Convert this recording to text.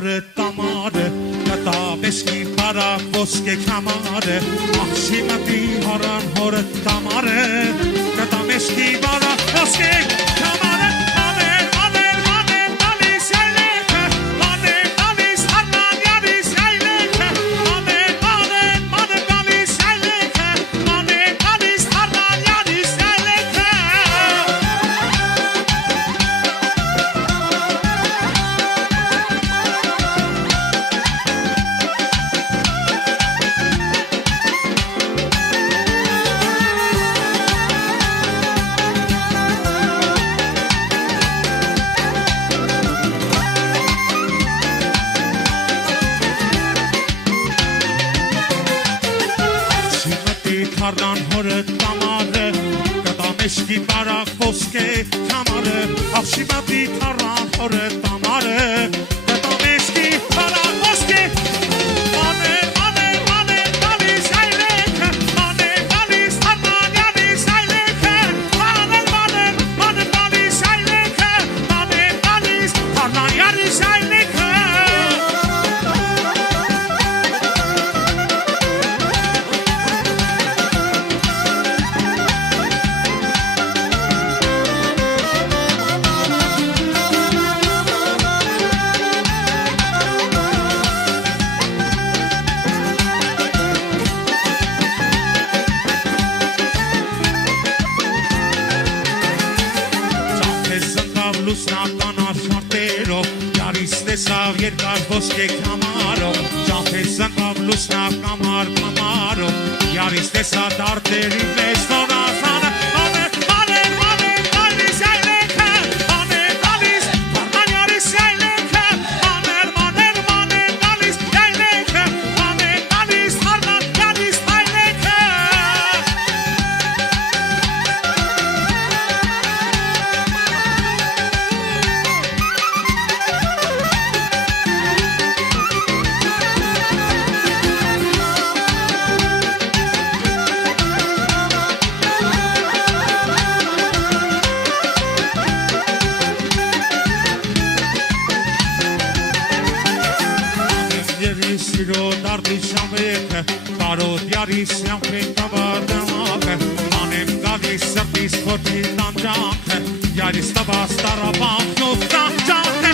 hore tamare Kata beski barak voske kamare Akşimati haran hore tamare Kata beski barak voske kamare Aner aner aner dalis eyleke Aner dalis harman yaris eyleke Aner aner aner dalis eyleke Aner dalis harman yaris eyleke Hardan hore tamare Kata meşki barak voske kamare Akşimati hardan hore tamare Kata meşki barak voske Aner aner aner dalis eyleke Aner dalis hardan yaris eyleke Aner aner aner dalis eyleke Aner dalis hardan yaris eyleke Լուսնական արշատերով Յարիս տեսավ երկար ոսկե կամարով Ճամփես ընկավ լուսնական արմամարով Յարիս տեսա դարտերի մեջ տոնազանը Աներ, աներ, աներ, դալիս այլեքը Աներ, դալիս, հարման յարիս այլեքը Աներ, աներ, աներ, դալիս այլեքը Աներ, դալիս, հարման յարիս այլեքը Siro dardi shameke Karot yaris yamke tabadamake Anem gadis sartis koti tanjake Yaris tabas tarabam nuftan jake